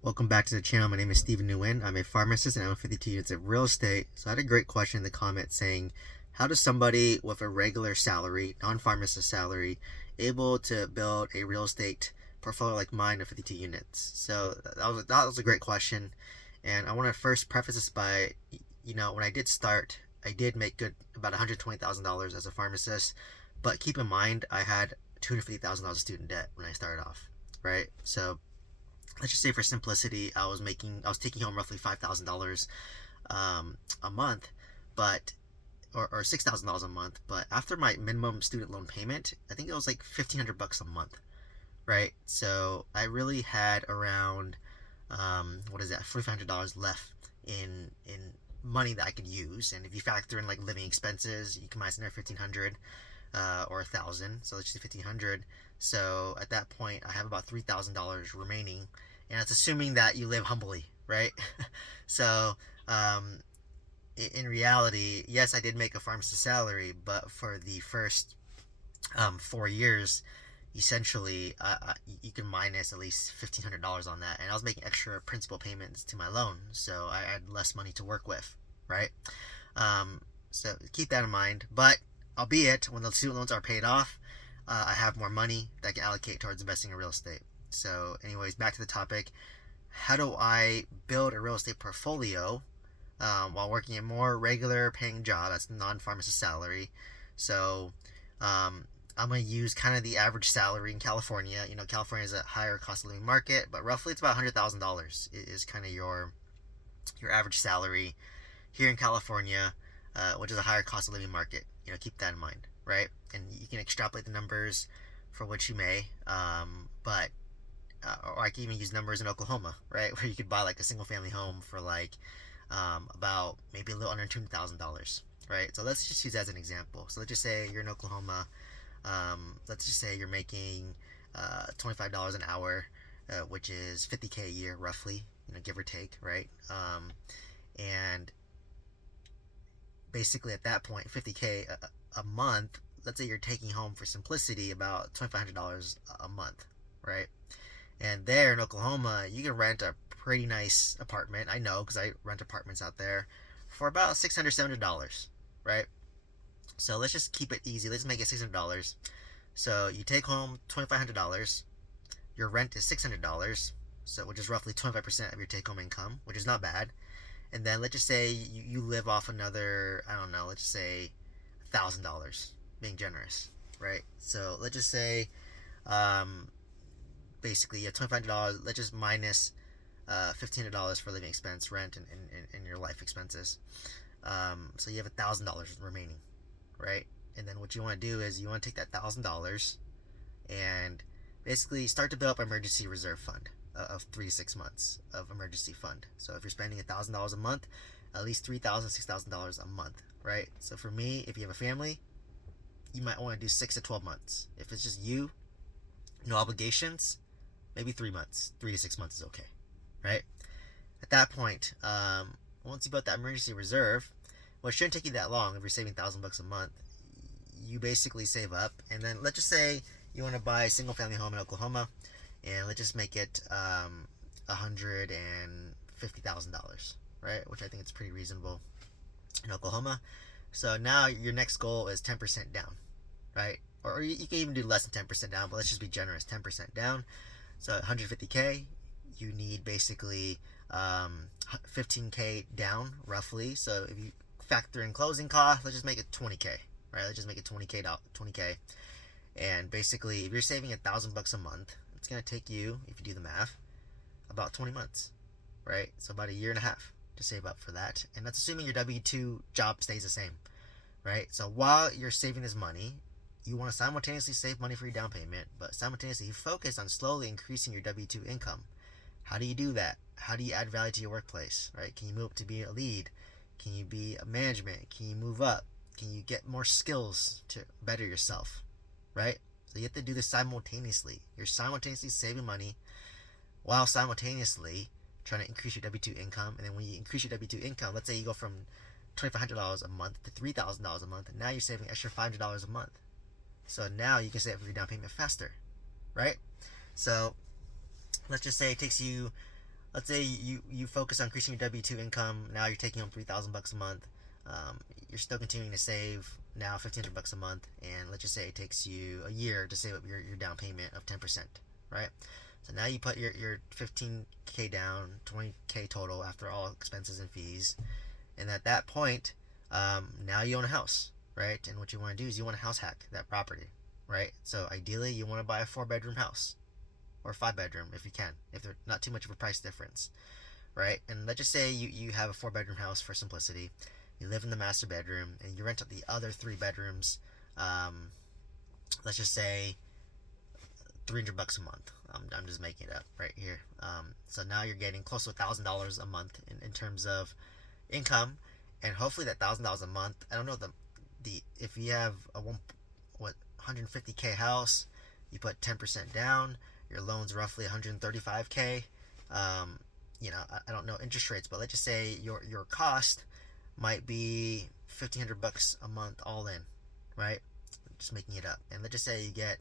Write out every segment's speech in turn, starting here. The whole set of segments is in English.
Welcome back to the channel. My name is Stephen Nguyen. I'm a pharmacist and I own 52 units of real estate. So I had a great question in the comments saying, how does somebody with a regular salary, non-pharmacist salary, able to build a real estate portfolio like mine of 52 units? So that was a great question. And I want to first preface this by, when I did start, I did make good about $120,000 as a pharmacist. But keep in mind, I had $250,000 student debt when I started off, right? So let's just say for simplicity, I was taking home roughly $5,000 a month, but or $6,000 a month. But after my minimum student loan payment, I think it was like $1,500 a month, right? So I really had around what is that, $4,500 left in money that I could use. And if you factor in like living expenses, you can minus another 1,500 or 1,000. So let's just say 1,500. So at that point, I have about $3,000 remaining, and that's assuming that you live humbly, right? So um, in reality, yes, I did make a pharmacist salary, but for the first 4 years, essentially, you can minus at least $1,500 on that, and I was making extra principal payments to my loan, so I had less money to work with, right? Um, so keep that in mind. But albeit when the student loans are paid off, I have more money that I can allocate towards investing in real estate. So, anyways, back to the topic. How do I build a real estate portfolio while working a more regular paying job that's non-pharmacist salary? So, I'm going to use kind of the average salary in California. California is a higher cost of living market, but roughly it's about $100,000 is kind of your average salary here in California, which is a higher cost of living market. Keep that in mind, right? And you can extrapolate the numbers for which you may, but or I can even use numbers in Oklahoma, right, where you could buy like a single family home for like about maybe a little under $2,000, right? So let's just use that as an example. So let's just say you're in Oklahoma. Let's just say you're making $25 an hour, which is 50K a year, roughly, give or take, right? And basically at that point, 50K a month. Let's say you're taking home, for simplicity, about $2,500 a month, right? And there in Oklahoma, you can rent a pretty nice apartment. I know because I rent apartments out there for about $600, $700, right? So let's just keep it easy. Let's make it $600. So you take home $2,500. Your rent is $600, so which is roughly 25% of your take-home income, which is not bad. And then let's just say you live off another, I don't know, let's just say $1,000, being generous, right? So let's just say um, basically you have $2,500. Let's just minus $1,500 for living expense, rent, and your life expenses. So you have $1,000 remaining, right? And then what you want to do is you want to take that $1,000 and basically start to build up an emergency reserve fund of 3 to 6 months of emergency fund. So if you're spending $1,000 a month, at least $3,000, $6,000 a month, right? So for me, if you have a family, you might want to do 6 to 12 months. If it's just you, no obligations, maybe 3 months. 3 to 6 months is okay, right? At that point, once you built that emergency reserve, well, it shouldn't take you that long. If you're saving $1,000 a month, you basically save up, and then let's just say you want to buy a single family home in Oklahoma, and let's just make it $150,000, right? Which I think is pretty reasonable in Oklahoma. So now your next goal is 10% down, right? Or you can even do less than 10% down, but let's just be generous, 10% down. So 150K, you need basically 15K down roughly. So if you factor in closing costs, let's just make it 20K, right? Let's just make it 20K. And basically, if you're saving $1,000 a month, it's gonna take you, if you do the math, about 20 months, right? So about a year and a half to save up for that, and that's assuming your W-2 job stays the same, right? So while you're saving this money, you want to simultaneously save money for your down payment, but simultaneously focus on slowly increasing your W-2 income. How do you do that? How do you add value to your workplace, right? Can you move up to be a lead? Can you be a management? Can you move up? Can you get more skills to better yourself, right? So you have to do this simultaneously. You're simultaneously saving money while simultaneously trying to increase your W-2 income. And then when you increase your W-2 income, let's say you go from $2,500 a month to $3,000 a month, and now you're saving extra $500 a month. So now you can save up your down payment faster, right? So let's just say it takes you let's say you focus on increasing your W-2 income. Now you're taking home $3,000 a month. You're still continuing to save, now $1,500 a month, and let's just say it takes you a year to save up your down payment of 10%, right? So now you put your 15K down, 20K total after all expenses and fees, and at that point, now you own a house, right? And what you want to do is you want to house hack that property, right? So ideally, you want to buy a 4-bedroom house or 5-bedroom if you can, if there's not too much of a price difference, right? And let's just say you have a 4-bedroom house for simplicity. You live in the master bedroom and you rent out the other 3 bedrooms. Um, let's just say $300 a month. I'm just making it up right here. So now you're getting close to $1,000 a month in terms of income, and hopefully that $1,000 a month. I don't know the if you have a 150K house, you put 10% down. Your loan's roughly 135K. I don't know interest rates, but let's just say your cost might be $1,500 a month all in, right? Just making it up. And let's just say you get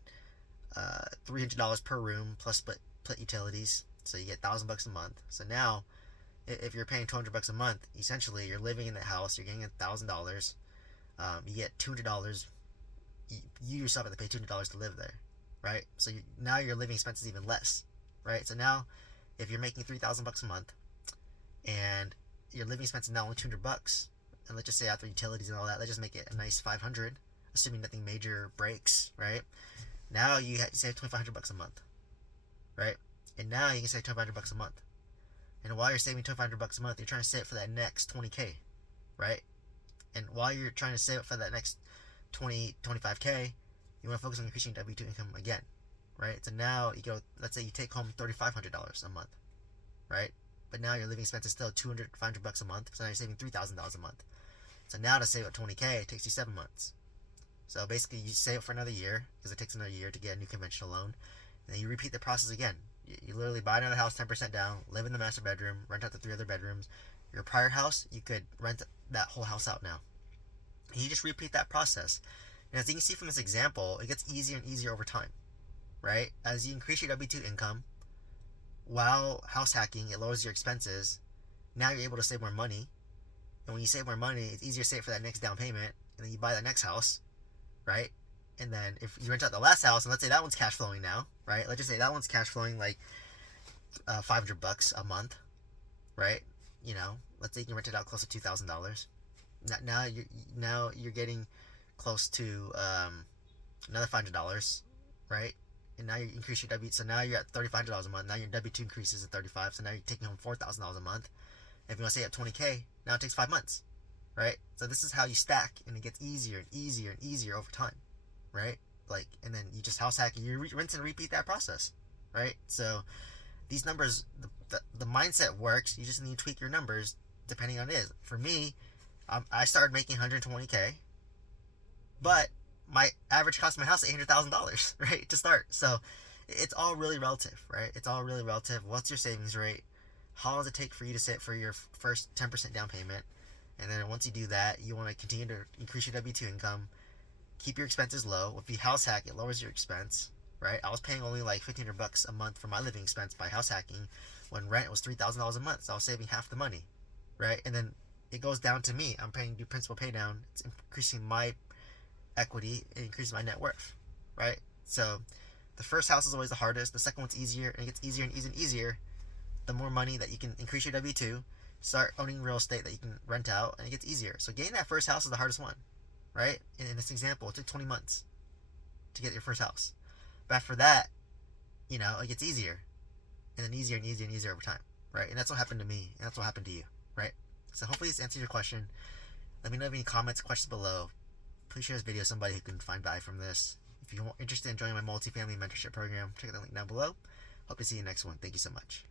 $300 per room plus split utilities, so you get $1,000 a month. So now, if you're paying $200 a month, essentially you're living in the house, you're getting $1,000. You get $200. You yourself have to pay $200 to live there, right? So now your living expenses even less, right? So now, if you're making $3,000 a month, and your living expenses now only $200, and let's just say after utilities and all that, let's just make it a nice $500, assuming nothing major breaks, right? Now you save $2,500 a month, right? And now you can save $2,500 a month. And while you're saving $2,500 a month, you're trying to save for that next 20K, right? And while you're trying to save for that next 25K, you want to focus on increasing W-2 income again, right? So now you go, let's say you take home $3,500 a month, right? But now your living expense is still $500 a month, so now you're saving $3,000 a month. So now to save up 20K, it takes you 7 months. So basically, you save it for another year, because it takes another year to get a new conventional loan. And then you repeat the process again. You literally buy another house 10% down, live in the master bedroom, rent out the 3 other bedrooms. Your prior house, you could rent that whole house out now. And you just repeat that process. And as you can see from this example, it gets easier and easier over time, right? As you increase your W-2 income, while house hacking, it lowers your expenses. Now you're able to save more money. And when you save more money, it's easier to save for that next down payment. And then you buy that next house, right? And then if you rent out the last house, and let's say that one's cash flowing now, right? Let's just say that one's cash flowing like $500 a month, right? Let's say you can rent it out close to $2,000. Now you're getting close to another $500, right? And now you increase your W. So now you're at $3,500 a month. Now your W-2 increases to $35. So now you're taking home $4,000 a month. If you want to say at 20K, now it takes 5 months, right? So this is how you stack, and it gets easier and easier and easier over time, right? And then you just house hack and you rinse and repeat that process, right? So these numbers, the mindset works. You just need to tweak your numbers depending on it is. For me, I started making 120K, but my average cost of my house is $800,000, right, to start. So it's all really relative, right? It's all really relative. What's your savings rate? How long does it take for you to save for your first 10% down payment? And then once you do that, you want to continue to increase your W-2 income, keep your expenses low. If you house hack, it lowers your expense, right? I was paying only like $1,500 a month for my living expense by house hacking when rent was $3,000 a month. So I was saving half the money, right? And then it goes down to me. I'm paying principal pay down. It's increasing my equity. It increases my net worth, right? So the first house is always the hardest. The second one's easier, and it gets easier and easier and easier. The more money that you can increase your W-2, start owning real estate that you can rent out, and it gets easier. So getting that first house is the hardest one, right? In this example, it took 20 months to get your first house. But after that, it gets easier, and then easier and easier and easier over time, right? And that's what happened to me, and that's what happened to you, right? So hopefully this answers your question. Let me know if you have any comments, questions below. Please share this video with somebody who can find value from this. If you're interested in joining my multifamily mentorship program, check out the link down below. Hope to see you next one. Thank you so much.